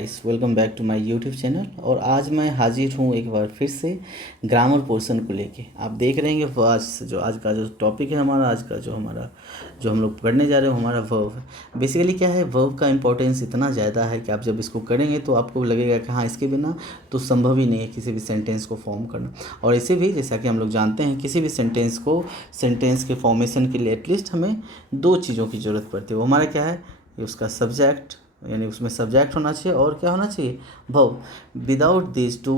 Guys, welcome back to my YouTube channel. और आज मैं हाजिर हूँ एक बार फिर से ग्रामर पोर्शन को लेके। आप देख रहे हैं कि आज का जो टॉपिक है हमारा, आज का जो हम लोग पढ़ने जा रहे हैं हमारा वर्ब है। बेसिकली क्या है, वर्ब का इंपॉर्टेंस इतना ज़्यादा है कि आप जब इसको करेंगे तो आपको लगेगा कि हाँ, इसके बिना तो संभव ही नहीं है किसी भी सेंटेंस को फॉर्म करना। और ऐसे भी जैसा कि हम लोग जानते हैं, किसी भी सेंटेंस के फॉर्मेशन के लिए एटलीस्ट हमें दो चीज़ों की ज़रूरत पड़ती है। वो हमारा क्या है, कि उसका सब्जेक्ट, यानी उसमें सब्जेक्ट होना चाहिए और क्या होना चाहिए, verb. Without this two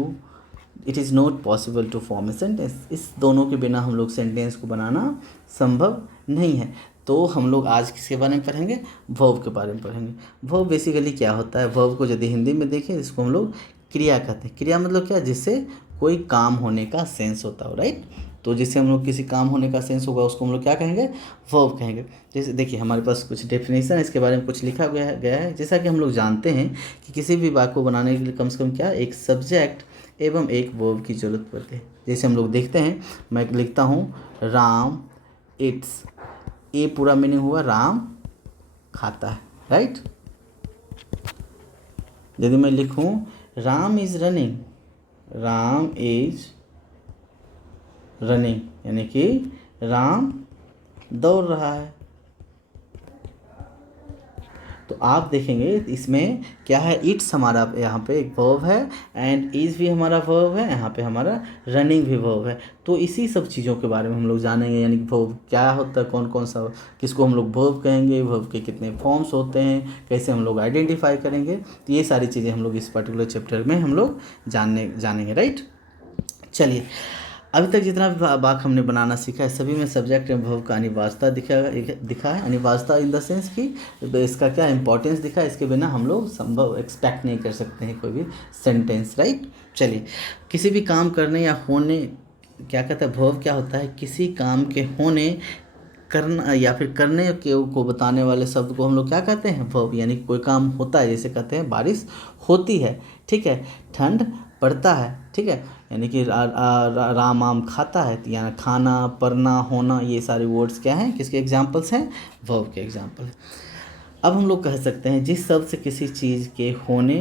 it is not possible to form a sentence. इस दोनों के बिना हम लोग सेंटेंस को बनाना संभव नहीं है। तो हम लोग आज किसके बारे में पढ़ेंगे, वर्ब के बारे में पढ़ेंगे। वर्ब बेसिकली क्या होता है, वर्ब को यदि हिंदी में देखें इसको हम लोग क्रिया कहते हैं। क्रिया मतलब क्या, जिससे कोई काम होने का सेंस होता हो, राइट। तो जिससे हम लोग किसी काम होने का सेंस होगा उसको हम लोग क्या कहेंगे, वर्ब कहेंगे। जैसे देखिए हमारे पास कुछ डेफिनेशन है, इसके बारे में कुछ लिखा गया है। जैसा कि हम लोग जानते हैं कि किसी भी वाक्य को बनाने के लिए कम से कम क्या, एक सब्जेक्ट एवं एक वर्ब की जरूरत पड़ती है। जैसे हम लोग देखते हैं, मैं लिखता हूँ राम इट्स, ये पूरा मीनिंग हुआ राम खाता है, राइट। यदि मैं लिखूँ Ram is running, Ram is running यानी कि राम दौड़ रहा है। तो आप देखेंगे इसमें क्या है, इट्स हमारा यहाँ पे एक वर्ब है एंड इज़ भी हमारा वर्ब है, यहाँ पे हमारा रनिंग भी वर्ब है। तो इसी सब चीज़ों के बारे में हम लोग जानेंगे, यानी कि वर्ब क्या होता है, कौन कौन सा, किसको हम लोग वर्ब कहेंगे, वर्ब के कितने फॉर्म्स होते हैं, कैसे हम लोग आइडेंटिफाई करेंगे। तो ये सारी चीज़ें हम लोग इस पर्टिकुलर चैप्टर में हम लोग जानेंगे, राइट। चलिए, अभी तक जितना भी वाक्य हमने बनाना सीखा है सभी में सब्जेक्ट एवं वर्ब का अनिवार्यता दिखा है। अनिवार्यता इन द सेंस कि इसका क्या इंपॉर्टेंस दिखा है, इसके बिना हम लोग संभव एक्सपेक्ट नहीं कर सकते हैं कोई भी सेंटेंस, राइट। चलिए, किसी भी काम करने या होने, क्या कहता है, वर्ब क्या होता है, किसी काम के होने, करना या फिर करने को बताने वाले शब्द को हम लोग क्या कहते हैं, वर्ब। यानी कोई काम होता है, जैसे कहते हैं बारिश होती है, ठीक है, ठंड पड़ता है, ठीक है, यानी कि राम आम खाता है, यानी खाना, पढ़ना, होना, ये सारे वर्ड्स क्या हैं, किसके एग्जाम्पल्स हैं, वर्ब के एग्जाम्पल। अब हम लोग कह सकते हैं जिस शब्द से किसी चीज़ के होने,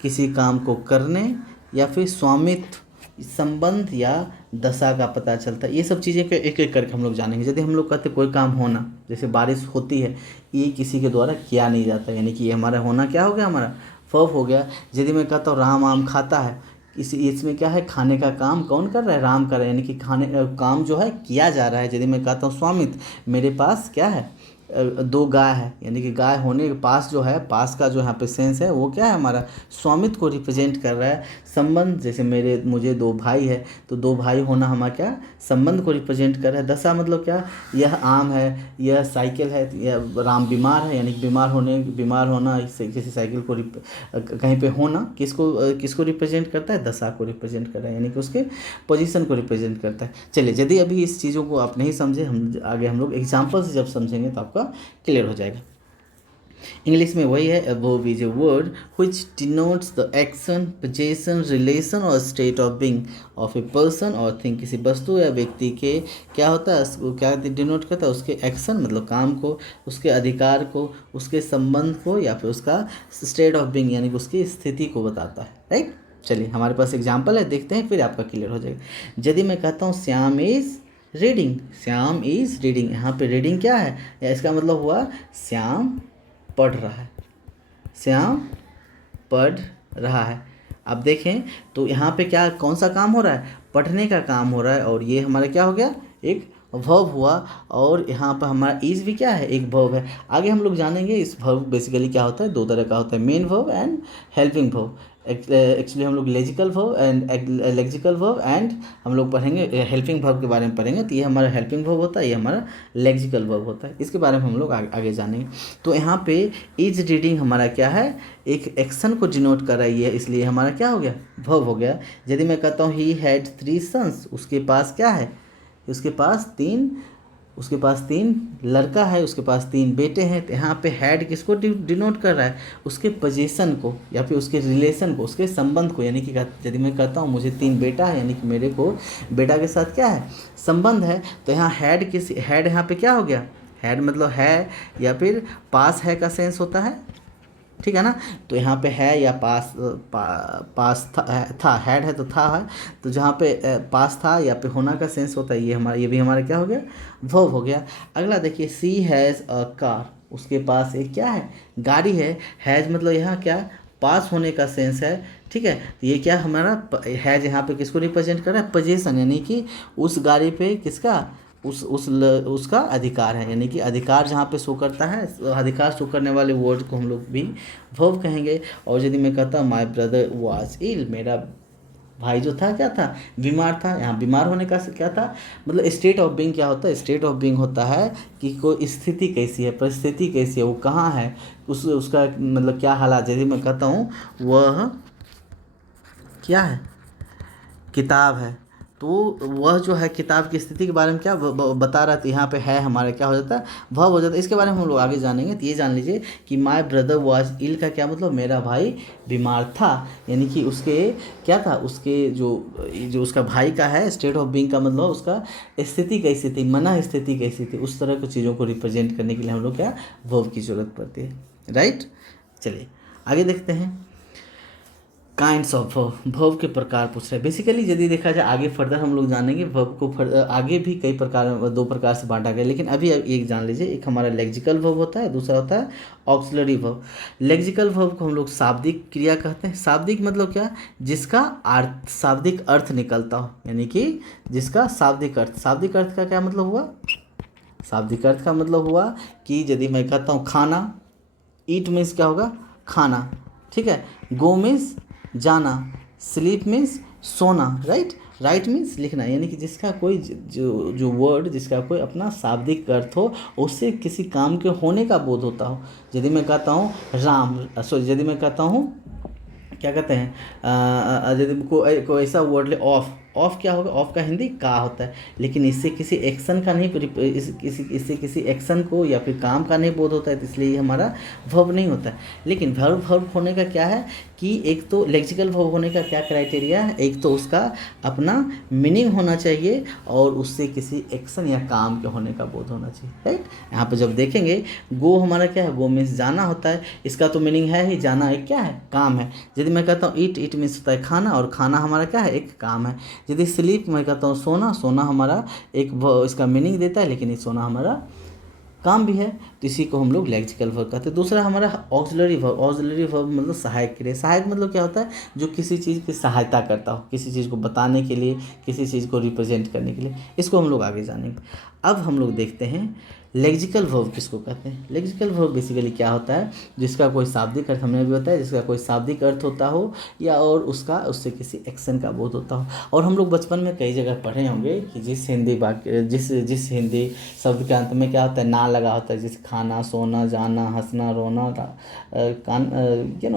किसी काम को करने या फिर स्वामित्व, संबंध या दशा का पता चलता है। ये सब चीज़ें एक एक करके हम लोग जानेंगे। यदि हम लोग कहते हैं कोई काम होना, जैसे बारिश होती है, ये किसी के द्वारा किया नहीं जाता, यानी कि ये हमारा होना क्या हो गया, हमारा वर्ब हो गया। यदि मैं कहता हूँ राम आम खाता है, इसमें क्या है, खाने का काम कौन कर रहा है, राम कर रहा है, यानी कि खाने काम जो है किया जा रहा है। यदि मैं कहता हूँ स्वामित्व, मेरे पास क्या है, दो गाय है, यानी कि गाय होने के पास जो है, पास का जो यहाँ पे सेंस है वो क्या है, हमारा स्वामित्व को रिप्रेजेंट कर रहा है। संबंध, जैसे मुझे दो भाई है, तो दो भाई होना हमारा क्या, संबंध को रिप्रेजेंट कर रहा है। दशा मतलब क्या, यह आम है, यह साइकिल है, यह राम बीमार है, यानी कि बीमार होना, किसी साइकिल को कहीं पे होना किसको रिप्रेजेंट करता है, दशा को रिप्रेजेंट कर रहा है, यानी कि उसके पोजीशन को रिप्रेजेंट करता है। चलिए, यदि अभी इस चीज़ों को आप नहीं समझे, आगे हम लोग एग्जाम्पल से जब समझेंगे तो आपका क्लियर हो जाएगा। इंग्लिश में वही है, verb is a word which denotes the action, position, relation और state of being of a person और थिंग। किसी वस्तु या व्यक्ति के क्या होता है, वो क्या डिनोट करता है, उसके एक्शन मतलब काम को, उसके अधिकार को, उसके संबंध को, या फिर उसका स्टेट ऑफ बीइंग यानी कि उसकी स्थिति को बताता है, राइट। चलिए, हमारे पास एग्जाम्पल है, देखते हैं, फिर आपका क्लियर हो जाएगा। यदि मैं कहता हूँ Shyam is reading, Shyam is reading, यहाँ पे रीडिंग क्या है, या इसका मतलब हुआ श्याम पढ़ रहा है, श्याम पढ़ रहा है। अब देखें तो यहाँ पे क्या, कौन सा काम हो रहा है, पढ़ने का काम हो रहा है, और ये हमारा क्या हो गया, एक वर्ब हुआ। और यहाँ पर हमारा इज भी क्या है, एक वर्ब है। आगे हम लोग जानेंगे इस वर्ब बेसिकली क्या होता है, दो तरह का होता है, main verb and helping verb. Actually हम लोग lexical verb and lexical verb and हम लोग पढ़ेंगे हेल्पिंग वर्ब के बारे में पढ़ेंगे। तो ये हमारा हेल्पिंग वर्ब होता है, ये हमारा लेक्सिकल वर्ब होता है, इसके बारे में हम लोग आगे जानेंगे। तो यहाँ पे इज रीडिंग हमारा क्या है, एक एक्शन को डिनोट कर रही है, इसलिए हमारा क्या हो गया, वर्ब हो गया। यदि मैं कहता हूँ ही हैड 3 सन्स, उसके पास क्या है, उसके पास तीन लड़का है, उसके पास 3 बेटे हैं। तो यहाँ पे हैड किसको डिनोट कर रहा है, उसके पोजीशन को या फिर उसके रिलेशन को, उसके संबंध को। यानी कि यदि मैं कहता हूँ मुझे 3 बेटा है, यानी कि मेरे को बेटा के साथ क्या है, संबंध है। तो यहाँ हैड यहाँ पे क्या हो गया, हैड मतलब है या फिर पास है का सेंस होता है, ठीक है ना। तो यहाँ पे है या पास पास था हैड है तो था है, तो जहाँ पे पास था या पे होना का सेंस होता है, ये भी हमारा क्या हो गया, वर्ब हो गया। अगला देखिए, सी हैज़ अ कार, उसके पास एक क्या है, गाड़ी है। हैज़ मतलब यहाँ क्या, पास होने का सेंस है, ठीक है। तो ये क्या हमारा हैज़ यहाँ पे किसको रिप्रेजेंट कर रहा है, पोजीशन, यानी कि उस गाड़ी पे किसका, उसका अधिकार है, यानी कि अधिकार जहाँ पे शो करता है, अधिकार शो करने वाले वर्ड को हम लोग भी वर्ब कहेंगे। और यदि मैं कहता हूँ माय ब्रदर वाज इल, मेरा भाई जो था क्या था, बीमार था। यहाँ बीमार होने का क्या था, मतलब स्टेट ऑफ बीइंग क्या होता है, स्टेट ऑफ बीइंग होता है कि कोई स्थिति कैसी है, परिस्थिति कैसी है, वो कहाँ है, उसका मतलब क्या हालात। यदि मैं कहता हूँ वह क्या है, किताब है, तो वह जो है किताब की स्थिति के बारे में क्या बता रहा था, यहाँ पे है हमारा क्या हो जाता है, वर्ब हो जाता है। इसके बारे में हम लोग आगे जानेंगे। तो ये जान लीजिए कि माय ब्रदर वाज इल का क्या मतलब, मेरा भाई बीमार था, यानी कि उसके क्या था, उसके जो उसका भाई का है, स्टेट ऑफ बीइंग का मतलब उसका स्थिति कैसी थी, मना स्थिति कैसी थी, उस तरह की चीज़ों को रिप्रेजेंट करने के लिए हम लोग क्या, वर्ब की ज़रूरत पड़ती है, राइट। चलिए आगे देखते हैं। काइंड्स ऑफ वर्ब, वर्ब के प्रकार पूछ रहे हैं। बेसिकली यदि देखा जाए आगे फर्दर हम लोग जानेंगे वर्ब को, आगे भी कई प्रकार, दो प्रकार से बांटा गया, लेकिन अभी एक जान लीजिए, एक हमारा लेक्सिकल वर्ब होता है, दूसरा होता है ऑक्सिलरी वर्ब। लेक्सिकल वर्ब को हम लोग शाब्दिक क्रिया कहते हैं। शाब्दिक मतलब क्या, जिसका अर्थ, शाब्दिक अर्थ निकलता हो, यानी कि जिसका शाब्दिक अर्थ, शाब्दिक अर्थ का क्या मतलब हुआ, शाब्दिक अर्थ का मतलब हुआ कि यदि मैं कहता हूँ खाना, ईट मीन्स क्या होगा, खाना, ठीक है। गो मीन्स जाना, स्लीप मीन्स सोना, राइट। राइट मीन्स लिखना, यानी कि जिसका कोई जो वर्ड, जिसका कोई अपना शाब्दिक अर्थ हो, उससे किसी काम के होने का बोध होता हो। यदि मैं कहता हूँ राम, सॉरी यदि मैं कहता हूँ क्या कहते हैं, यदि कोई ऐसा वर्ड ले, ऑफ, ऑफ क्या होगा, ऑफ का हिंदी का होता है, लेकिन इससे किसी एक्शन का नहीं, इससे किसी एक्शन को या फिर काम का नहीं बोध होता है, तो इसलिए ये हमारा वर्ब नहीं होता है। लेकिन वर्ब होने का क्या है कि एक तो लेक्सिकल वर्ब होने का क्या क्राइटेरिया है, एक तो उसका अपना मीनिंग होना चाहिए और उससे किसी एक्शन या काम के होने का बोध होना चाहिए, राइट। यहाँ पे जब देखेंगे गो हमारा क्या है, गो मीन्स जाना होता है, इसका तो मीनिंग है ही, जाना एक क्या है, काम है। यदि मैं कहता हूँ ईट, ईट मीन्स होता है खाना, और खाना हमारा क्या है, एक काम है। यदि स्लीप मैं कहता हूँ सोना, सोना हमारा एक इसका मीनिंग देता है, लेकिन ये सोना हमारा काम भी है, तो इसी को हम लोग लेक्सिकल वर्ब कहते हैं। दूसरा हमारा ऑक्सिलरी वर्ब, ऑक्सिलरी वर्ब मतलब सहायक क्रिया। सहायक मतलब क्या होता है, जो किसी चीज़ की सहायता करता हो, किसी चीज़ को बताने के लिए, किसी चीज़ को रिप्रेजेंट करने के लिए, इसको हम लोग आगे जानेंगे। अब हम लोग देखते हैं लेक्सिकल वर्ब किसको कहते हैं। लेक्सिकल वर्ब बेसिकली क्या होता है, जिसका कोई शाब्दिक अर्थ, हमने भी बताया, जिसका कोई शाब्दिक अर्थ होता हो या और उससे किसी एक्शन का बोध होता हो। और हम लोग बचपन में कई जगह पढ़े होंगे कि जिस हिंदी वाक्य, जिस हिंदी शब्द के अंत में क्या होता है, ना लगा होता है, जैसे खाना, सोना, जाना, हंसना, रोना,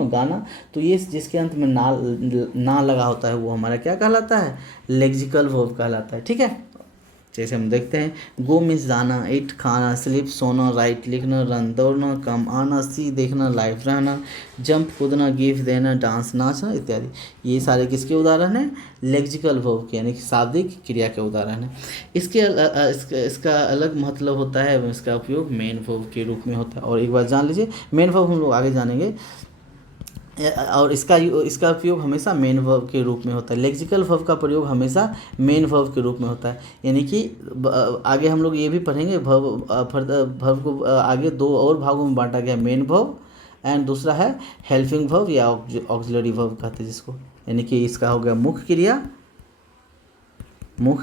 गाना, तो ये जिसके अंत में ना लगा होता है, वो हमारा क्या कहलाता है, लेक्सिकल वर्ब कहलाता है, ठीक है। जैसे हम देखते हैं, गो मीन्स जाना, ईट खाना, स्लीप सोना, राइट लिखना, रन दौड़ना, कम आना, सी देखना, लाइफ रहना, जंप कूदना, गिफ्ट देना, डांस नाचना इत्यादि। ये सारे किसके उदाहरण हैं, लेक्सिकल वर्ब के, यानी कि शाब्दिक क्रिया के उदाहरण हैं। इसका अलग मतलब होता है, इसका उपयोग मेन वर्ब के रूप में होता है। और एक बात जान लीजिए, मेन वर्ब हम लोग आगे जानेंगे, और इसका उपयोग हमेशा मेन वर्ब के रूप में होता है। लेक्सिकल वर्ब का प्रयोग हमेशा मेन वर्ब के रूप में होता है, यानी कि आगे हम लोग ये भी पढ़ेंगे, वर्ब को आगे दो और भागों में बांटा गया, मेन वर्ब एंड दूसरा है हेल्पिंग वर्ब या ऑक्सिलरी वर्ब कहते हैं जिसको, यानी कि इसका हो गया मुख्य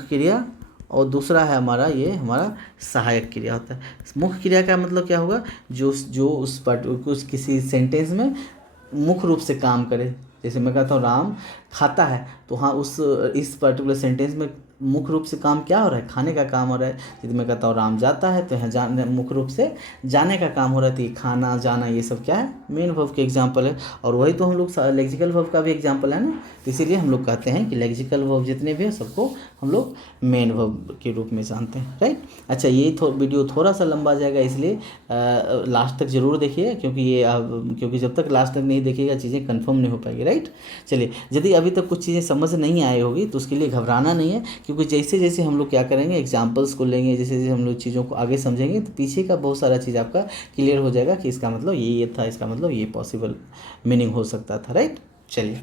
क्रिया और दूसरा है हमारा, ये हमारा सहायक क्रिया होता है। मुख्य क्रिया का मतलब क्या होगा, जो उस किसी सेंटेंस में मुख्य रूप से काम करे। जैसे मैं कहता हूँ राम खाता है, तो हाँ इस पर्टिकुलर सेंटेंस में मुख्य रूप से काम क्या हो रहा है, खाने का काम हो रहा है। यदि मैं कहता हूँ राम जाता है, तो यहाँ मुख्य रूप से जाने का काम हो रहा है, तो ये खाना, जाना, ये सब क्या है, मेन वर्ब के एग्जाम्पल है। और वही तो हम लोग लेक्सिकल वर्ब का भी एग्जाम्पल है ना, तो इसीलिए हम लोग कहते हैं कि लेक्सिकल वर्ब जितने भी हैं सबको हम लोग मेन वर्ब के रूप में जानते हैं, राइट। अच्छा, ये वीडियो थोड़ा सा लंबा जाएगा, इसलिए लास्ट तक जरूर देखिए, क्योंकि जब तक लास्ट तक नहीं देखिएगा चीज़ें कन्फर्म नहीं हो पाएगी, राइट। चलिए, यदि अभी तक कुछ चीज़ें समझ नहीं आई होगी तो उसके लिए घबराना नहीं है, क्योंकि जैसे जैसे हम लोग क्या करेंगे, एग्जाम्पल्स को लेंगे, जैसे जैसे हम लोग चीज़ों को आगे समझेंगे तो पीछे का बहुत सारा चीज़ आपका क्लियर हो जाएगा कि इसका मतलब ये था, इसका मतलब ये पॉसिबल मीनिंग हो सकता था, राइट। चलिए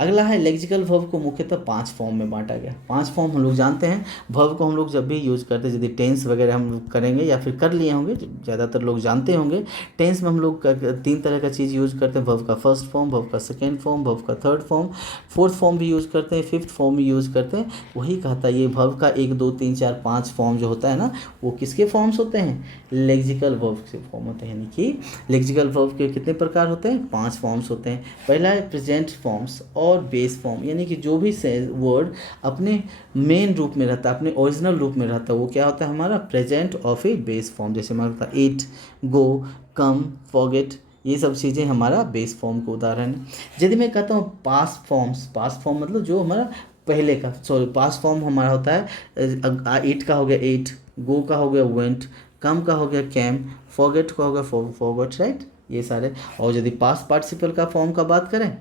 अगला है लेक्सिकल वर्ब को मुख्यतः 5 फॉर्म में बांटा गया। 5 फॉर्म हम लोग जानते हैं। वर्ब को हम लोग जब भी यूज़ करते हैं, यदि टेंस वगैरह हम लोग करेंगे या फिर कर लिए होंगे, ज़्यादातर लोग जानते होंगे, टेंस में हम लोग 3 तरह का चीज़ यूज़ करते हैं। वर्ब का फर्स्ट फॉर्म, वर्ब का सेकेंड फॉर्म, वर्ब का थर्ड फॉर्म, फोर्थ फॉर्म भी यूज़ करते हैं, फिफ्थ फॉर्म भी यूज़ करते हैं। वही कहता है ये वर्ब का 1 2 3 4 5 फॉर्म जो होता है ना, वो किसके फॉर्म्स होते हैं, लेक्सिकल वर्ब के फॉर्म होते हैं। यानी कि लेक्सिकल वर्ब के कितने प्रकार होते हैं, 5 फॉर्म्स होते हैं। पहला है प्रेजेंट फॉर्म्स और बेस फॉर्म, यानी कि जो भी वर्ड अपने मेन रूप में रहता है, अपने ओरिजिनल रूप में रहता है, वो क्या होता है हमारा प्रेजेंट और फिर बेस फॉर्म। जैसे हमारा होता है ईट, गो, कम, फॉरगेट, ये सब चीज़ें हमारा बेस फॉर्म का उदाहरण है। यदि मैं कहता हूँ पास्ट फॉर्म्स, पास्ट फॉर्म मतलब जो हमारा पहले का, सॉरी पास्ट फॉर्म हमारा होता है ईट का हो गया ईट, गो का हो गया वेंट, कम का हो गया कैम, फॉरगेट का हो गया फॉरगॉट, राइट, ये सारे। और यदि पास्ट पार्टिसिपल का फॉर्म का बात करें,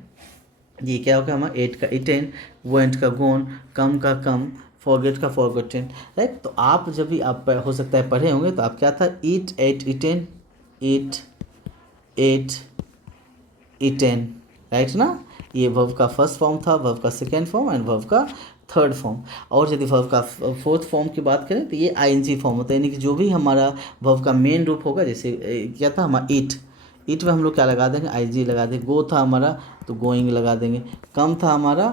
ये क्या होगा हमारा एट का इटेन, वेंट का गोन, कम का कम, फॉरगेट का फॉरगॉटेन, राइट। तो आप जब भी आप हो सकता है पढ़े होंगे तो आप क्या था, ईट एट इटेन, ईट एट इटेन, राइट ना। ये वर्ब का फर्स्ट फॉर्म था, वर्ब का सेकेंड फॉर्म एंड वर्ब का थर्ड फॉर्म। और यदि वर्ब का फोर्थ फॉर्म की बात करें तो ये आईएनजी फॉर्म होता है, यानी कि जो भी हमारा वर्ब का मेन रूप होगा, जैसे क्या था हमारा ईट, ईट में हम लोग क्या लगा देंगे, आईजी लगा देंगे। गो था हमारा तो गोइंग लगा देंगे, कम था हमारा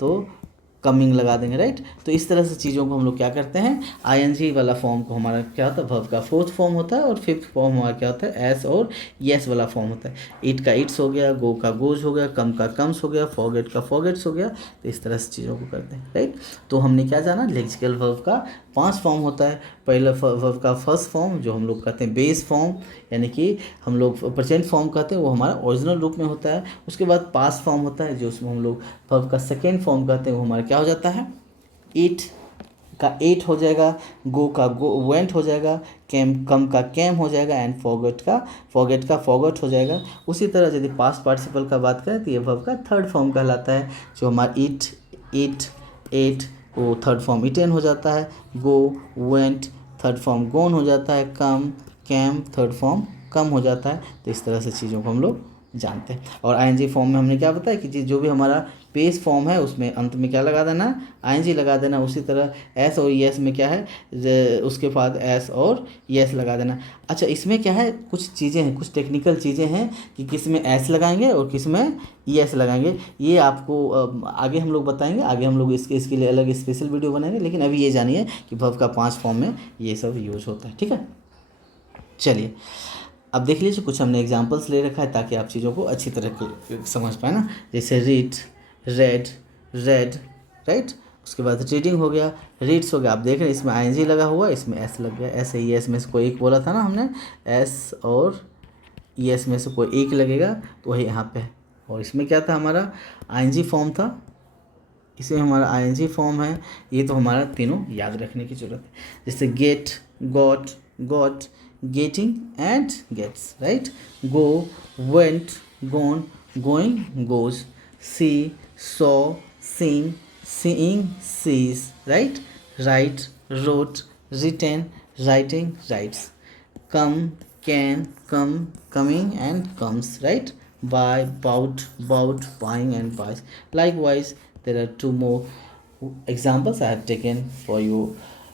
तो कमिंग लगा देंगे, राइट। तो इस तरह से चीज़ों को हम लोग क्या करते हैं, आईएनजी वाला फॉर्म को हमारा क्या होता है, वर्ब का फोर्थ फॉर्म होता है। और फिफ्थ फॉर्म हमारा क्या होता है, एस और यस वाला फॉर्म होता है। ईट का ईट्स हो गया, गो का गोज हो गया, कम का कम्स हो गया, फॉरगेट का फॉरगेट्स हो गया। तो इस तरह से चीज़ों को करते हैं, राइट। तो हमने क्या जाना, लेक्सिकल वर्ब का 5 फॉर्म होता है। पहला वर्ब का फर्स्ट फॉर्म जो हम लोग कहते हैं बेस फॉर्म, यानी कि हम लोग प्रेजेंट फॉर्म कहते हैं, वो हमारा ओरिजिनल रूप में होता है। उसके बाद पास्ट फॉर्म होता है जो उसमें हम लोग वर्ब का सेकेंड फॉर्म कहते हैं, वो हमारा क्या हो जाता है, ईट का एट हो जाएगा, गो का गो वेंट हो जाएगा, कैम कम का कैम हो जाएगा एंड फॉरगेट का फॉरगॉट हो जाएगा। उसी तरह यदि पास्ट पार्टिसिपल का बात करें तो ये वर्ब का थर्ड फॉर्म कहलाता है, जो हमारा ईट एट वो थर्ड फॉर्म इटेन हो जाता है, गो वेंट थर्ड फॉर्म गोन हो जाता है, कम कैम थर्ड फॉर्म कम हो जाता है। तो इस तरह से चीज़ों को हम लोग जानते हैं। और आईएनजी फॉर्म में हमने क्या बताया कि जो भी हमारा बेस फॉर्म है उसमें अंत में क्या लगा देना, आईएनजी लगा देना। उसी तरह एस और यस में क्या है, उसके बाद एस और यस लगा देना। अच्छा, इसमें क्या है, कुछ चीज़ें हैं, कुछ टेक्निकल चीज़ें हैं कि किस में एस लगाएंगे और किस में यस लगाएंगे। ये आपको आगे हम लोग बताएंगे, आगे हम लोग इसके लिए अलग स्पेशल वीडियो बनाएंगे। लेकिन अभी ये जानिए कि वर्ब का 5 फॉर्म में ये सब यूज होता है, ठीक है। चलिए अब देख लीजिए, कुछ हमने एग्जांपल्स ले रखा है ताकि आप चीज़ों को अच्छी तरह समझ पाए ना। जैसे रीड, रेड, रेड, राइट। उसके बाद रीडिंग हो गया, रीड्स हो गया। आप देख रहे हैं इसमें आईएनजी लगा हुआ, इसमें एस लग गया। ऐसे ही एस में से कोई एक बोला था ना हमने, एस और एस में से कोई एक लगेगा तो वही यहाँ पे है। और इसमें क्या था, हमारा आईएनजी फॉर्म था, इसमें हमारा आईएनजी फॉर्म है। ये तो हमारा तीनों याद रखने की जरूरत है। जैसे get, got, got, getting and gets, right. Go, went, gone, going, goes, see, saw, seen, seeing, sees, right. Write, wrote, written, writing, writes. Come, came, come, coming and comes, right. buy, bought, buying and buys. Likewise, there are 2 more examples I have taken for you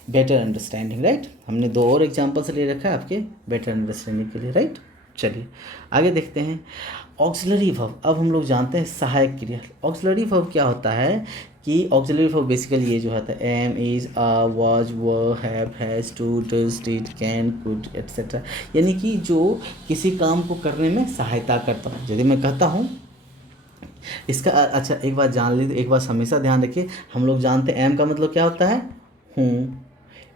better understanding, right। हमने 2 और examples ले रखा है आपके better understanding के लिए, right. चलिए आगे देखते हैं ऑक्सिलरी वर्ब। अब हम लोग जानते हैं सहायक क्रिया। ऑक्सिलरी वर्ब क्या होता है कि ऑक्सिलरी वर्ब बेसिकली ये जो होता है am, is, are, was, were, have, has, do, does, did, can, could etcetera, यानी कि जो किसी काम को करने में सहायता करता है। यदि मैं कहता हूँ इसका अच्छा एक बात जान लीजिए, एक बात हमेशा ध्यान रखिए, हम लोग जानते हैं एम का मतलब क्या होता है, हूँ।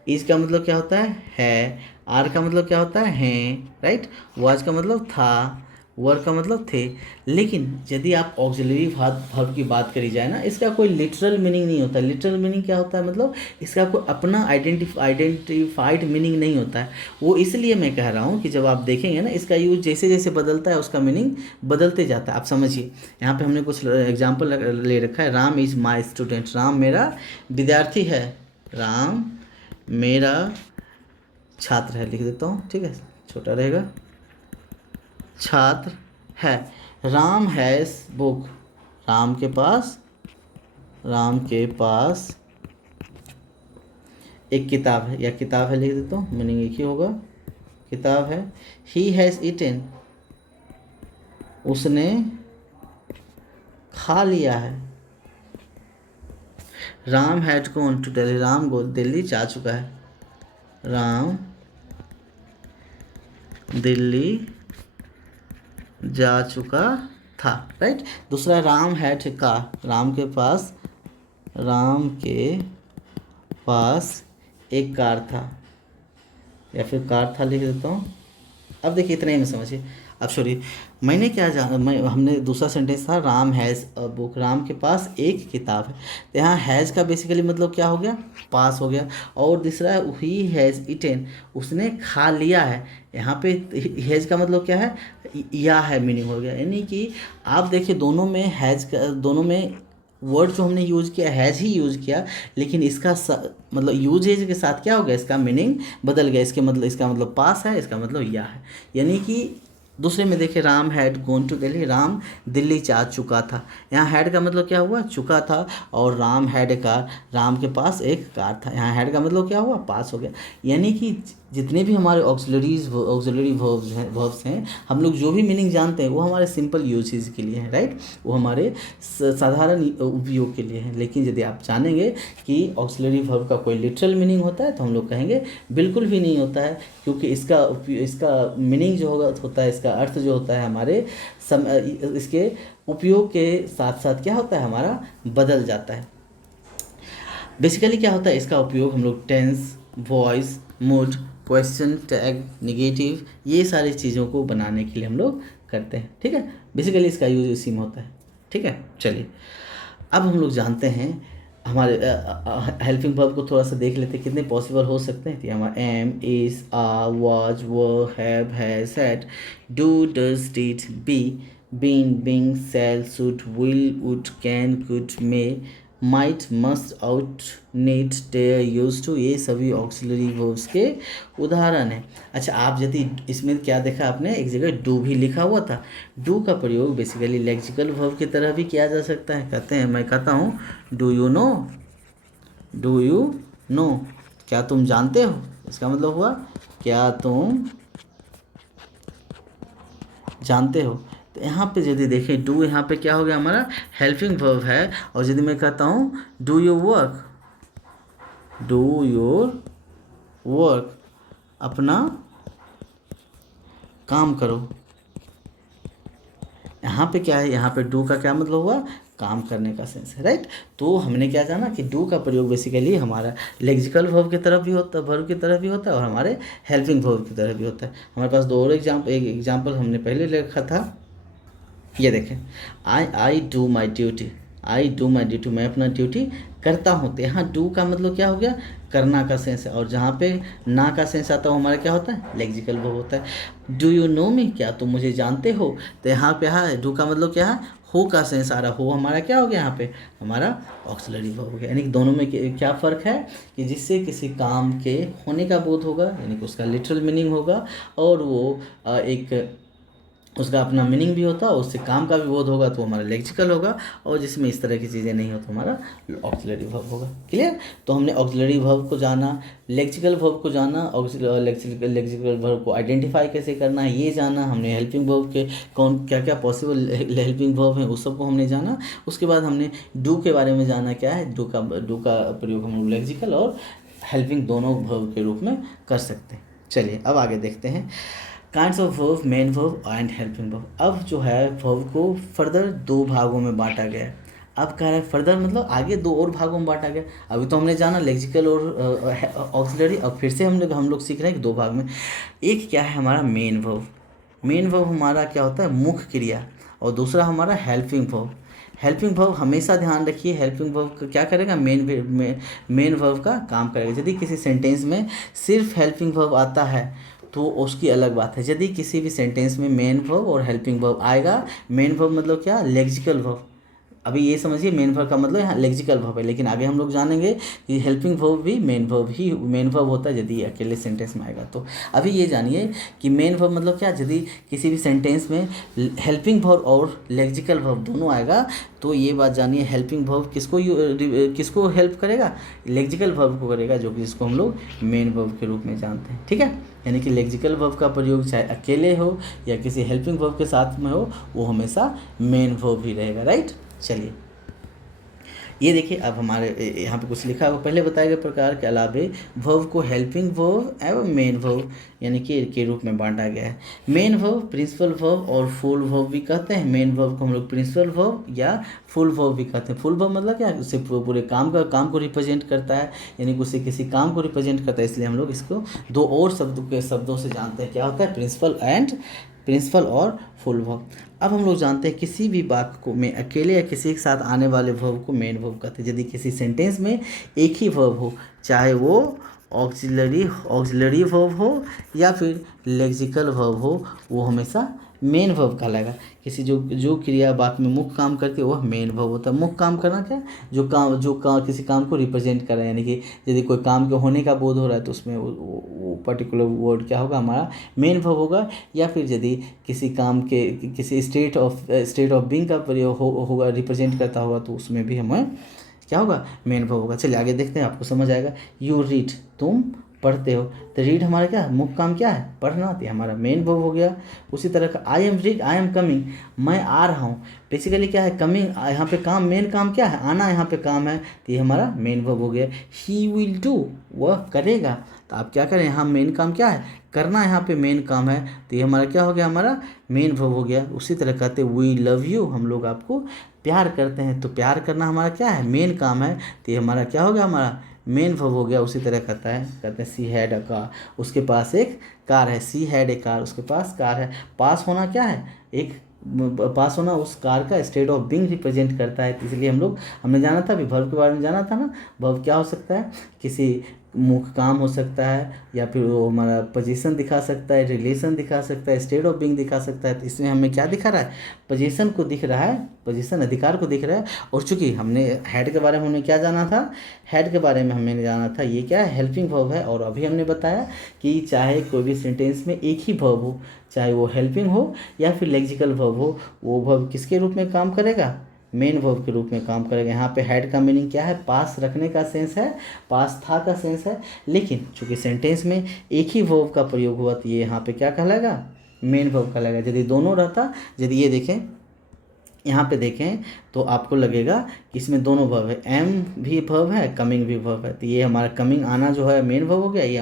इज का मतलब क्या होता है, आर का मतलब क्या होता है, हैं, राइट। वाज का मतलब था, वर का मतलब थे। लेकिन यदि आप ऑक्सिलरी वर्ब की बात करी जाए ना, इसका कोई लिटरल मीनिंग नहीं होता। लिटरल मीनिंग क्या होता है, मतलब इसका कोई अपना आइडेंटिफाइड मीनिंग नहीं होता है। वो इसलिए मैं कह रहा हूँ कि जब आप देखेंगे ना, इसका यूज जैसे जैसे बदलता है उसका मीनिंग बदलते जाता है। आप समझिए, यहाँ पे हमने कुछ एग्जाम्पल ले रखा है। Ram is my student, Ram मेरा विद्यार्थी है, राम मेरा छात्र है, लिख देता हूँ, ठीक है, छोटा रहेगा, छात्र है। राम हैज़ बुक, राम के पास एक किताब है, या किताब है लिख देता हूँ, मीनिंग एक ही होगा, किताब है। ही हैज़ ईटन, उसने खा लिया है। Ram had gone to Delhi, Ram Delhi जा चुका है, राम दिल्ली जा चुका था, राइट। दूसरा, Ram had a car, Ram के पास एक कार था, या फिर कार था लिख देता हूँ। अब देखिए इतना ही में समझिए। अब छोड़िए, मैंने क्या जाना, हमने दूसरा सेंटेंस था Ram has a book, Ram के पास एक किताब है। तो यहाँ हैज़ का बेसिकली मतलब क्या हो गया, पास हो गया। और दूसरा है ही हैज़ ईटेन, उसने खा लिया है। यहाँ पे हैज़ का मतलब क्या है, या है मीनिंग हो गया। यानी कि आप देखिए दोनों में हैज़ का, दोनों में वर्ड जो हमने यूज़ किया हैज़ ही यूज़ किया, लेकिन इसका मतलब यूजेज के साथ क्या हो गया, इसका मीनिंग बदल गया। इसका मतलब पास है, इसका मतलब या है। यानी कि दूसरे में देखिए, Ram had gone to Delhi, Ram Delhi जा चुका था। यहाँ हैड का मतलब क्या हुआ, चुका था। और Ram had a car, Ram के पास एक कार था। यहाँ हैड का मतलब क्या हुआ, पास हो गया। यानी कि जितने भी हमारे ऑक्सिलरी वर्ब्स हैं, हम लोग जो भी मीनिंग जानते हैं वो हमारे सिंपल यूजेज के लिए हैं, राइट। वो हमारे साधारण उपयोग के लिए हैं। लेकिन यदि आप जानेंगे कि ऑक्सिलरी वर्ब का कोई लिटरल मीनिंग होता है, तो हम लोग कहेंगे बिल्कुल भी नहीं होता है, क्योंकि इसका मीनिंग जो होता है, इसका अर्थ जो होता है हमारे इसके उपयोग के साथ साथ क्या होता है, हमारा बदल जाता है। बेसिकली क्या होता है, इसका उपयोग हम लोग tense, voice, mood, question tag, negative, ये सारी चीज़ों को बनाने के लिए हम लोग करते हैं, ठीक है। बेसिकली इसका यूज इसी में होता है, ठीक है। चलिए अब हम लोग जानते हैं हमारे हेल्पिंग वर्ब को थोड़ा सा देख लेते हैं कितने पॉसिबल हो सकते हैं। तो हमारा am, is, are, was, were, have, has, had, do, does, did, be, been, being, shall, should, will, would, can, could, may, might, must, ought, need, dare, use to, ये सभी ऑक्सिलरी वर्ब्स के उदाहरण हैं। अच्छा, आप यदि इसमें क्या देखा आपने, एक जगह डू भी लिखा हुआ था। डू का प्रयोग बेसिकली लेक्सिकल वर्ब की तरह भी किया जा सकता है। कहते हैं, मैं कहता हूँ do you know, do you know, क्या तुम जानते हो, इसका मतलब हुआ क्या तुम जानते हो। तो यहाँ पे यदि देखें, डू यहाँ पे क्या हो गया, हमारा हेल्पिंग वर्ब है। और यदि मैं कहता हूँ do your work, do your work, अपना काम करो, यहाँ पे क्या है, यहाँ पे डू का क्या मतलब हुआ, काम करने का सेंस है, राइट। तो हमने क्या जाना कि डू का प्रयोग बेसिकली हमारा लेक्सिकल वर्ब की तरफ भी होता है, वर्ब की तरफ भी होता है, और हमारे हेल्पिंग वर्ब की तरफ भी होता है। हमारे पास दो और एग्जाम्पल हमने पहले लिखा था, ये देखें, I do my duty, I do my duty, मैं अपना ड्यूटी करता हूँ। तो यहाँ डू का मतलब क्या हो गया, करना का सेंस है। और जहाँ पे ना का सेंस आता है वो हमारा क्या होता है, लेक्सिकल वर्ब होता है। डू यू नो मी, क्या तुम मुझे जानते हो। तो यहाँ पे डू का मतलब क्या है, हो का सेंस आ रहा, हो हमारा क्या हो गया, यहाँ पे हमारा ऑक्सिलरी वर्ब हो गया। यानी कि दोनों में क्या फ़र्क है कि जिससे किसी काम के होने का बोध होगा, यानी कि उसका लिटरल मीनिंग होगा, और वो एक उसका अपना मीनिंग भी होता है, उससे काम का भी बोध होगा, तो हमारा लेक्सिकल होगा। और जिसमें इस तरह की चीज़ें नहीं हो तो हमारा ऑक्सिलरी वर्ब होगा। क्लियर। तो हमने ऑक्सिलरी वर्ब को जाना, लेक्सिकल वर्ब को जाना, लेक्सिकल वर्ब को आइडेंटिफाई कैसे करना है ये जाना, हमने हेल्पिंग वर्ब के कौन क्या क्या पॉसिबल हेल्पिंग वर्ब हैं उस सबको हमने जाना। उसके बाद हमने डू के बारे में जाना, क्या है डू का प्रयोग हम लोग लेक्सिकल और हेल्पिंग दोनों वर्ब के रूप में कर सकते हैं। चलिए अब आगे देखते हैं kinds of verb, main verb and helping verb. अब जो है वर्ब को फर्दर दो भागों में बांटा गया है। अब कह रहा है फर्दर मतलब आगे दो और भागों में बांटा गया। अभी तो हमने जाना लेक्सिकल और ऑक्सिलरी, अब फिर से हम लोग सीख रहे हैं कि दो भाग में। एक क्या है हमारा मेन वर्ब, मेन वर्ब हमारा क्या होता है, मुख्य क्रिया, और दूसरा हमारा हेल्पिंग वर्ब। हेल्पिंग वर्ब हमेशा ध्यान रखिए, हेल्पिंग वर्ब क्या करेगा, मेन वर्ब का काम करेगा। यदि किसी सेंटेंस में सिर्फ हेल्पिंग वर्ब आता है तो उसकी अलग बात है। यदि किसी भी सेंटेंस में मेन वर्ब और हेल्पिंग वर्ब आएगा, मेन वर्ब मतलब क्या, लेक्सिकल वर्ब, अभी ये समझिए मेन वर्ब का मतलब यहाँ लेक्सिकल वर्ब है, लेकिन आगे हम लोग जानेंगे कि हेल्पिंग वर्ब भी मेन वर्ब होता है यदि अकेले सेंटेंस में आएगा। तो अभी ये जानिए कि मेन वर्ब मतलब क्या, यदि किसी भी सेंटेंस में हेल्पिंग वर्ब और लेक्सिकल वर्ब दोनों आएगा तो ये बात जानिए हेल्पिंग वर्ब किसको हेल्प करेगा, लेक्सिकल वर्ब को करेगा, जो कि जिसको हम लोग मेन वर्ब के रूप में जानते हैं। ठीक है, यानी कि लेक्सिकल वर्ब का प्रयोग चाहे अकेले हो या किसी हेल्पिंग वर्ब के साथ में हो, वो हमेशा मेन वर्ब ही रहेगा। राइट, चलिए ये देखिए अब हमारे यहाँ पे कुछ लिखा है, पहले बताए गए प्रकार के अलावे वर्ब को हेल्पिंग वर्ब एवं मेन वर्ब यानी कि के रूप में बांटा गया है। मेन वर्ब प्रिंसिपल वर्ब और फुल वर्ब भी कहते हैं। मेन वर्ब को हम लोग प्रिंसिपल वर्ब या फुल वर्ब भी कहते हैं। फुल वर्ब मतलब क्या, उससे पूरे काम को रिप्रेजेंट करता है, यानी कि उससे किसी काम को रिप्रेजेंट करता है, इसलिए हम लोग इसको दो और शब्दों से जानते हैं। क्या होता है, प्रिंसिपल और फुल वर्ब। अब हम लोग जानते हैं किसी भी वाक्य को में अकेले या किसी के साथ आने वाले वर्ब को मेन वर्ब कहते हैं। यदि किसी सेंटेंस में एक ही वर्ब हो, चाहे वो ऑक्सिलरी वर्ब हो या फिर लेक्सिकल वर्ब हो, वो हमेशा मेन वर्ब कहलाएगा। किसी जो क्रिया वाक्य में मुख्य काम करती है वह मेन वर्ब होता है। मुख्य काम करना क्या, किसी काम को रिप्रेजेंट कर रहा है, यानी कि यदि कोई काम के होने का बोध हो रहा है तो उसमें वो पर्टिकुलर वर्ड क्या होगा, हमारा मेन वर्ब होगा। या फिर यदि किसी काम के किसी स्टेट ऑफ बीइंग का प्रयोग होगा, रिप्रेजेंट करता होगा, तो उसमें भी हमें क्या होगा, मेन वर्ब होगा। चलिए आगे देखते हैं, आपको समझ आएगा। यू रीड, तुम पढ़ते हो, तो रीड हमारा क्या है, मुख्य काम क्या है, पढ़ना, तो हमारा मेन वर्ब हो गया। उसी तरह का आई एम कमिंग, मैं आ रहा हूँ, बेसिकली क्या है, कमिंग यहाँ पे काम, मेन काम क्या है, आना यहाँ पे काम है, तो ये हमारा मेन वर्ब हो गया। ही विल डू, वह करेगा, तो आप क्या करें, यहाँ मेन काम क्या है, करना, यहाँ पे मेन काम है, तो ये हमारा क्या हो गया, हमारा मेन वर्ब हो गया। उसी तरह कहते हैं वी लव यू, हम लोग आपको प्यार करते हैं, तो प्यार करना हमारा क्या है, मेन काम है, तो ये हमारा क्या हो गया, हमारा मेन वर्ब हो गया। उसी तरह कहते हैं सी हैड अ कार, उसके पास एक कार है, सी हैड ए कार, उसके पास कार है। पास होना क्या है, पास होना उस कार का स्टेट ऑफ बीइंग रिप्रेजेंट करता है, इसलिए हमने जाना था, अभी वर्ब के बारे में जाना था ना। वर्ब क्या हो सकता है, किसी मुख्य काम हो सकता है, या फिर वो हमारा पोजीशन दिखा सकता है, रिलेशन दिखा सकता है, स्टेट ऑफ बीइंग दिखा सकता है। तो इसमें हमें क्या दिखा रहा है, पोजीशन को दिख रहा है, पोजीशन अधिकार को दिख रहा है। और चूंकि हमने हेड के बारे में हमने क्या जाना था, हेड के बारे में हमने जाना था, ये क्या है, हेल्पिंग वर्ब है। और अभी हमने बताया कि चाहे कोई भी सेंटेंस में एक ही वर्ब हो, चाहे वो हेल्पिंग हो या फिर लेक्सिकल वर्ब हो, वो वर्ब किसके रूप में काम करेगा, मेन वर्ब के रूप में काम करेगा। यहाँ पे हेड का मीनिंग क्या है, पास रखने का सेंस है, पास था का सेंस है, लेकिन चूंकि सेंटेंस में एक ही वर्ब का प्रयोग हुआ तो ये यहाँ पे क्या कहलाएगा, मेन वर्ब कहलाएगा। यदि दोनों रहता, यदि ये देखें, यहाँ पे देखें तो आपको लगेगा कि इसमें दोनों वर्ब है, एम भी वर्ब है, कमिंग भी वर्ब है। तो ये हमारा कमिंग आना जो है मेन वर्ब हो गया, ये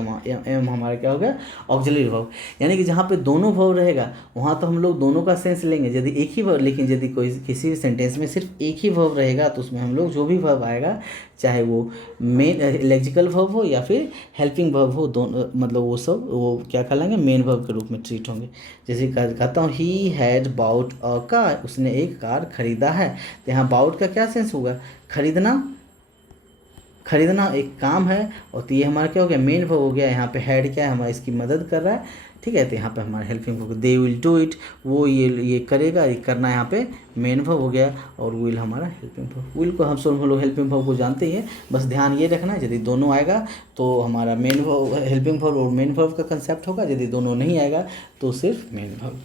एम हमारा क्या हो गया, ऑक्सिलरी वर्ब। यानी कि जहाँ पे दोनों वर्ब रहेगा वहाँ तो हम लोग दोनों का सेंस लेंगे यदि एक ही वर्ब, लेकिन यदि कोई किसी भी सेंटेंस में सिर्फ एक ही वर्ब रहेगा तो उसमें हम लोग जो भी वर्ब आएगा, चाहे वो मेन लेक्सिकल वर्ब हो या फिर हेल्पिंग वर्ब हो, दोनों मतलब वो क्या कहलाएंगे, मेन वर्ब के रूप में ट्रीट होंगे। जैसे कहता हूँ he had bought a car, उसने एक कार खरीदा है, तो यहाँ बाउट का क्या सेंस होगा, खरीदना एक काम है, और तो ये हमारा क्या हो गया, मेन वर्ब हो गया। यहाँ पे हेड क्या है, हमारा इसकी मदद कर रहा है, ठीक है। तो यहाँ पे हमारा helping verb, they will do it, वो ये करेगा, ये करना यहाँ पे मेन वर्ब हो गया, और विल हमारा हेल्पिंग वर्ब। विल को हम सब लोग हेल्पिंग वर्ब को जानते ही हैं, बस ध्यान ये रखना है यदि दोनों आएगा तो हमारा मेन वर्ब, हेल्पिंग वर्ब और मेन वर्ब का कंसेप्ट होगा, यदि दोनों नहीं आएगा तो सिर्फ मेन वर्ब।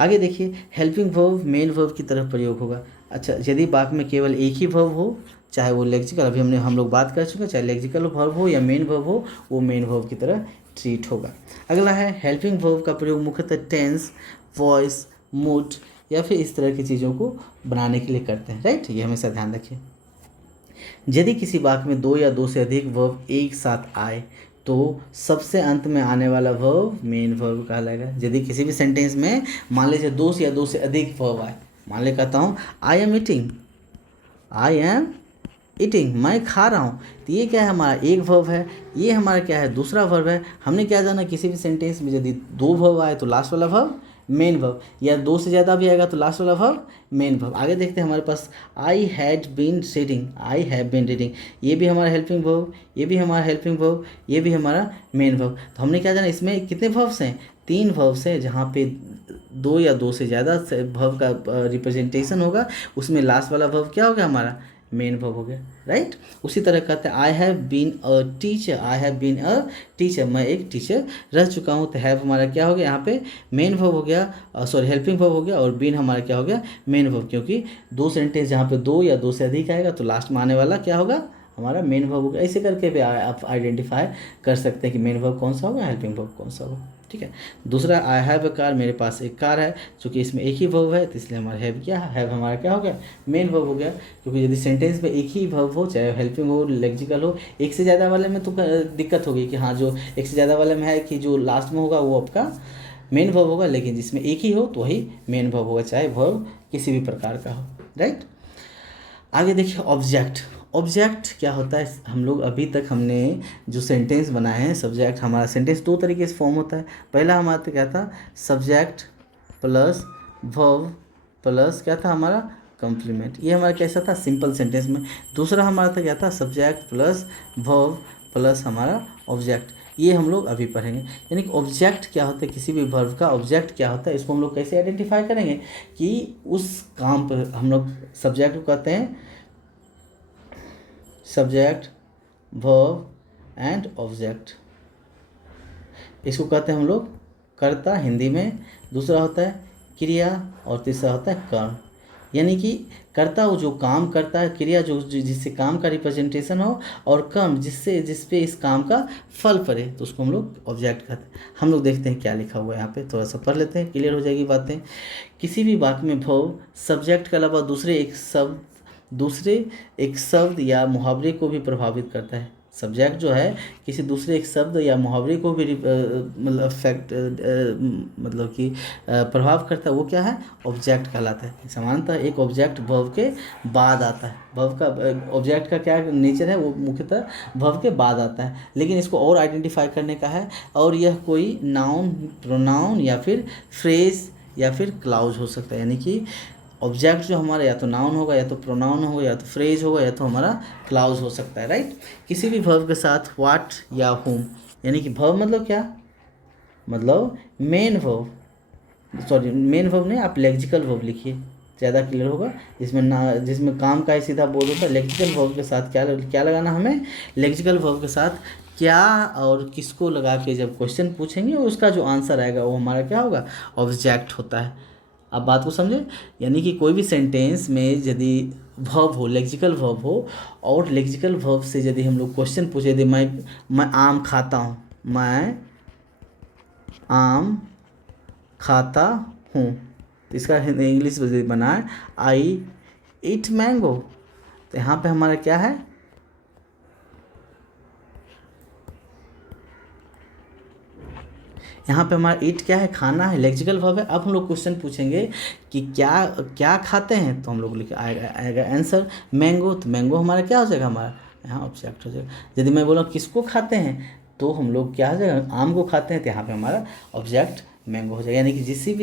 आगे देखिए, हेल्पिंग वर्ब मेन वर्ब की तरफ प्रयोग होगा। अच्छा, यदि वाक्य में केवल एक ही वर्ब हो, चाहे वो लेक्सिकल, अभी हम लोग बात कर चुके हैं, चाहे लेक्सिकल वर्ब हो या मेन वर्ब हो, वो मेन वर्ब की तरह ट्रीट होगा। अगला है हेल्पिंग वर्ब का प्रयोग मुख्यतः टेंस, वॉइस, मूड या फिर इस तरह की चीज़ों को बनाने के लिए करते हैं। राइट, ये हमेशा ध्यान रखिए। यदि किसी वाक्य में दो या दो से अधिक वर्ब एक साथ आए तो सबसे अंत में आने वाला वर्ब मेन वर्ब कहलाएगा। यदि किसी भी सेंटेंस में मान लीजिए दो या दो से अधिक वर्ब आए, मान ले कहता हूँ आई एम ईटिंग, मैं खा रहा हूँ, तो ये क्या है, हमारा एक वर्ब है, ये हमारा क्या है, दूसरा वर्ब है। हमने क्या जाना, किसी भी सेंटेंस में यदि दो वर्ब आए तो लास्ट वाला वर्ब मेन वर्ब, या दो से ज़्यादा भी आएगा तो लास्ट वाला वर्ब मेन वर्ब। आगे देखते हैं हमारे पास आई हैव बीन रीडिंग, ये भी हमारा हेल्पिंग वर्ब, ये भी हमारा हेल्पिंग वर्ब, ये भी हमारा मेन वर्ब। तो हमने क्या जाना, इसमें कितने वर्ब्स हैं, तीन वर्ब्स हैं, जहाँ पे दो या दो से ज़्यादा वर्ब का रिप्रेजेंटेशन होगा, उसमें लास्ट वाला वर्ब क्या हो गया हमारा, मेन वर्ब हो गया, राइट। उसी तरह कहते हैं I have been a teacher, I have been a teacher, मैं एक टीचर रह चुका हूँ। तो हैव हमारा क्या हो गया यहाँ पे, मेन वर्ब हो गया, सॉरी हेल्पिंग वर्ब हो गया, और बीन हमारा क्या हो गया, मेन वर्ब, क्योंकि दो सेंटेंस जहाँ पे दो या दो से अधिक आएगा तो लास्ट में आने वाला क्या होगा, हमारा मेन वर्ब होगा। ऐसे करके भी आप आइडेंटिफाई कर सकते हैं कि मेन वर्ब कौन सा होगा, हेल्पिंग वर्ब कौन सा होगा, ठीक है। दूसरा आई हैव अ कार, मेरे पास एक कार है, चूँकि इसमें एक ही वर्ब है तो इसलिए हमारा हैव क्या है, हैव हमारा क्या हो गया, मेन वर्ब हो गया। क्योंकि यदि सेंटेंस में एक ही वर्ब हो, चाहे हेल्पिंग हो, लेक्सिकल हो, एक से ज़्यादा वाले में तो दिक्कत होगी कि हाँ जो एक से ज़्यादा वाले में है कि जो लास्ट में होगा वो आपका मेन वर्ब होगा, लेकिन जिसमें एक ही हो तो वही मेन वर्ब होगा, चाहे वर्ब किसी भी प्रकार का हो, राइट। आगे देखिए ऑब्जेक्ट। ऑब्जेक्ट क्या होता है, हम लोग अभी तक हमने जो सेंटेंस बनाए हैं, सब्जेक्ट हमारा सेंटेंस दो तरीके से फॉर्म होता है। पहला हमारा तो क्या था, सब्जेक्ट प्लस वर्ब प्लस क्या था हमारा, कम्प्लीमेंट, ये हमारा कैसा था, सिंपल सेंटेंस में। दूसरा हमारा था क्या था, सब्जेक्ट प्लस वर्ब प्लस हमारा ऑब्जेक्ट, ये हम लोग अभी पढ़ेंगे। यानी कि ऑब्जेक्ट क्या होता है, किसी भी वर्ब का ऑब्जेक्ट क्या होता है, इसको हम लोग कैसे आइडेंटिफाई करेंगे कि उस काम पर हम लोग सब्जेक्ट को कहते हैं सब्जेक्ट वर्ब एंड ऑब्जेक्ट, इसको कहते हैं हम लोग कर्ता हिंदी में, दूसरा होता है क्रिया और तीसरा होता है कर्म। यानी कि कर्ता वो जो काम करता है, क्रिया जो जिससे काम का रिप्रेजेंटेशन हो, और कर्म जिसपे इस काम का फल पड़े, तो उसको हम लोग ऑब्जेक्ट कहते हैं। हम लोग देखते हैं क्या लिखा हुआ है यहाँ पे, थोड़ा सा पढ़ लेते हैं, क्लियर हो जाएगी बातें। किसी भी वाक्य में वर्ब सब्जेक्ट के अलावा दूसरे एक शब्द या मुहावरे को भी प्रभावित करता है। सब्जेक्ट जो है किसी दूसरे एक शब्द या मुहावरे को भी मतलब कि प्रभाव करता है, वो क्या है, ऑब्जेक्ट कहलाता है। सामान्यतः एक ऑब्जेक्ट वर्ब के बाद आता है, वर्ब का ऑब्जेक्ट का क्या नेचर है, वो मुख्यतः वर्ब के बाद आता है, लेकिन इसको और आइडेंटिफाई करने का है, और यह कोई नाउन, प्रोनाउन या फिर फ्रेज या फिर क्लाउज हो सकता है। यानी कि ऑब्जेक्ट जो हमारा या तो नाउन होगा, या तो प्रोनाउन होगा, या तो फ्रेज होगा, या तो हमारा क्लाउज हो सकता है, राइट। किसी भी वर्ब के साथ व्हाट या हुम, यानी कि वर्ब मतलब क्या, मतलब main verb, sorry main verb नहीं, आप लेक्सिकल वर्ब लिखिए, ज़्यादा क्लियर होगा। जिसमें काम का ही सीधा बोल होता है, लेक्सिकल वर्ब के साथ क्या लगाना हमें, लेक्सिकल वर्ब के साथ क्या और किसको लगा के जब क्वेश्चन पूछेंगे, उसका जो आंसर आएगा वो हमारा क्या होगा, ऑब्जेक्ट होता है। आप बात को समझे, यानी कि कोई भी सेंटेंस में यदि वर्ब हो, लेक्सिकल वर्ब हो, और लेक्सिकल वर्ब से यदि हम लोग क्वेश्चन पूछे, यदि मैं आम खाता हूँ, मैं आम खाता हूँ, तो इसका इंग्लिश में बना है आई ईट मैंगो। तो यहाँ पे हमारा क्या है, यहाँ पे हमारा ईट क्या है, खाना है, लेक्सिकल वर्ब है। अब हम लोग क्वेश्चन पूछेंगे कि क्या क्या खाते हैं, तो हम लोग लिखे आएगा आंसर मैंगो, तो मैंगो हमारा क्या हो जाएगा, हमारा यहाँ ऑब्जेक्ट हो जाएगा। यदि मैं बोला किसको खाते हैं, तो हम लोग क्या हो जाएगा, आम को खाते हैं, तो यहाँ पे हमारा ऑब्जेक्ट मैंगो हो जाएगा। यानी कि किसी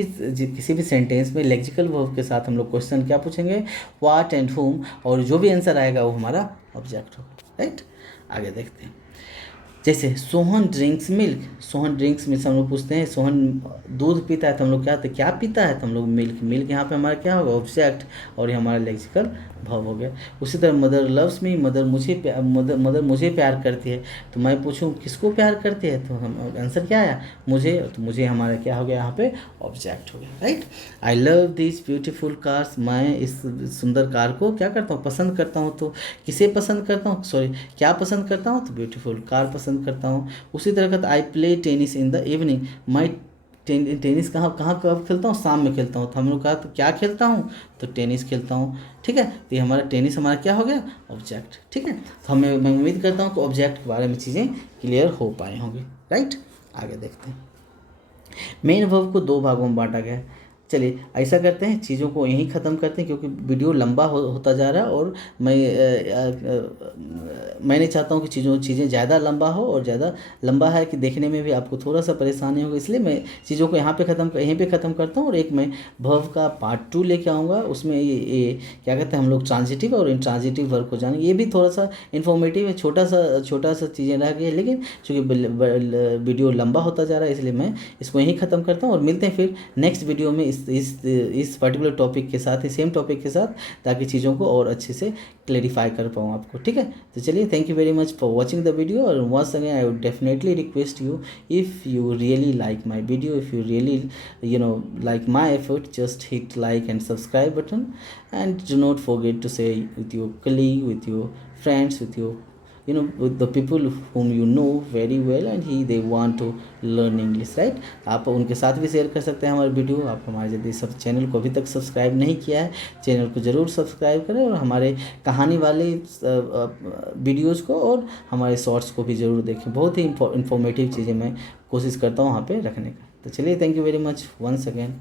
भी सेंटेंस में लेक्सिकल वर्ब के साथ हम लोग क्वेश्चन क्या पूछेंगे, व्हाट एंड हुम, और जो भी आंसर आएगा वो हमारा ऑब्जेक्ट होगा, राइट। आगे देखते हैं, जैसे Sohan drinks milk, Sohan drinks milk हम लोग पूछते हैं, सोहन दूध पीता है, तो हम लोग क्या पीता है, तो हम लोग मिल्क यहाँ पे हमारा क्या होगा, ऑब्जेक्ट, और ये हमारा लेक्सिकल वर्ब हो गया। उसी तरह मदर लव्स मी, मदर मुझे प्यार करती है, तो मैं पूछूं किसको प्यार करती है, तो हम आंसर क्या आया, मुझे, तो मुझे हमारा क्या हो गया यहाँ पे, ऑब्जेक्ट हो गया, right. I love this beautiful cars, मैं इस सुंदर कार को क्या करता हूँ, पसंद करता हूँ। तो किसे पसंद करता हूँ, सॉरी क्या पसंद करता हूँ, तो ब्यूटीफुल कार पसंद करता हूँ। उसी तरह का I play tennis in the evening, मैं टेनिस कहाँ कब खेलता हूँ, शाम में खेलता हूँ। तो हम लोग कहा तो क्या खेलता हूँ, तो टेनिस खेलता हूँ, ठीक है। तो ये हमारा टेनिस हमारा क्या हो गया, ऑब्जेक्ट, ठीक है। तो मैं उम्मीद करता हूँ कि ऑब्जेक्ट के बारे में चीज़ें क्लियर हो पाए होंगे, राइट। आगे देखते हैं, मेन वर्ब को दो भागों में बांटा गया है। चलिए ऐसा करते हैं, चीज़ों को यहीं ख़त्म करते हैं क्योंकि वीडियो लंबा होता जा रहा है और मैं नहीं चाहता हूँ कि चीज़ें ज़्यादा लंबा हो, और ज़्यादा लंबा है कि देखने में भी आपको थोड़ा सा परेशानी होगी, इसलिए मैं चीज़ों को यहीं पे ख़त्म करता हूँ। और एक मैं वर्ब का पार्ट 2 लेके आऊँगा, उसमें ये क्या कहते हैं हम लोग ट्रांजिटिव और इंट्रांजिटिव वर्ब को जानेंगे। ये भी थोड़ा सा इन्फॉर्मेटिव है, छोटा सा चीज़ें रह गई है, लेकिन चूँकि वीडियो लंबा होता जा रहा है इसलिए मैं इसको यहीं ख़त्म करता हूँ। और मिलते हैं फिर नेक्स्ट वीडियो में इस पर्टिकुलर टॉपिक के साथ, सेम टॉपिक के साथ, ताकि चीज़ों को और अच्छे से क्लेरिफाई कर पाऊँ आपको। ठीक है, तो चलिए, thank you very much for watching the video. और once again I would definitely request you, if you really like my video, if you really like my effort, just hit like and subscribe button, and do not forget to share with your colleague, with your friends, with your with the people whom you know very well and they want to learn English, right? आप उनके साथ भी share कर सकते हैं हमारे video. आप हमारे यदि सब चैनल को अभी तक सब्सक्राइब नहीं किया है, चैनल को ज़रूर सब्सक्राइब करें, और हमारे कहानी वाले वीडियोज़ को और हमारे शॉर्ट्स को भी ज़रूर देखें। बहुत ही इंफॉर्मेटिव चीज़ें मैं कोशिश करता हूँ वहाँ पे रखने का। तो चलिए, thank you very much once again.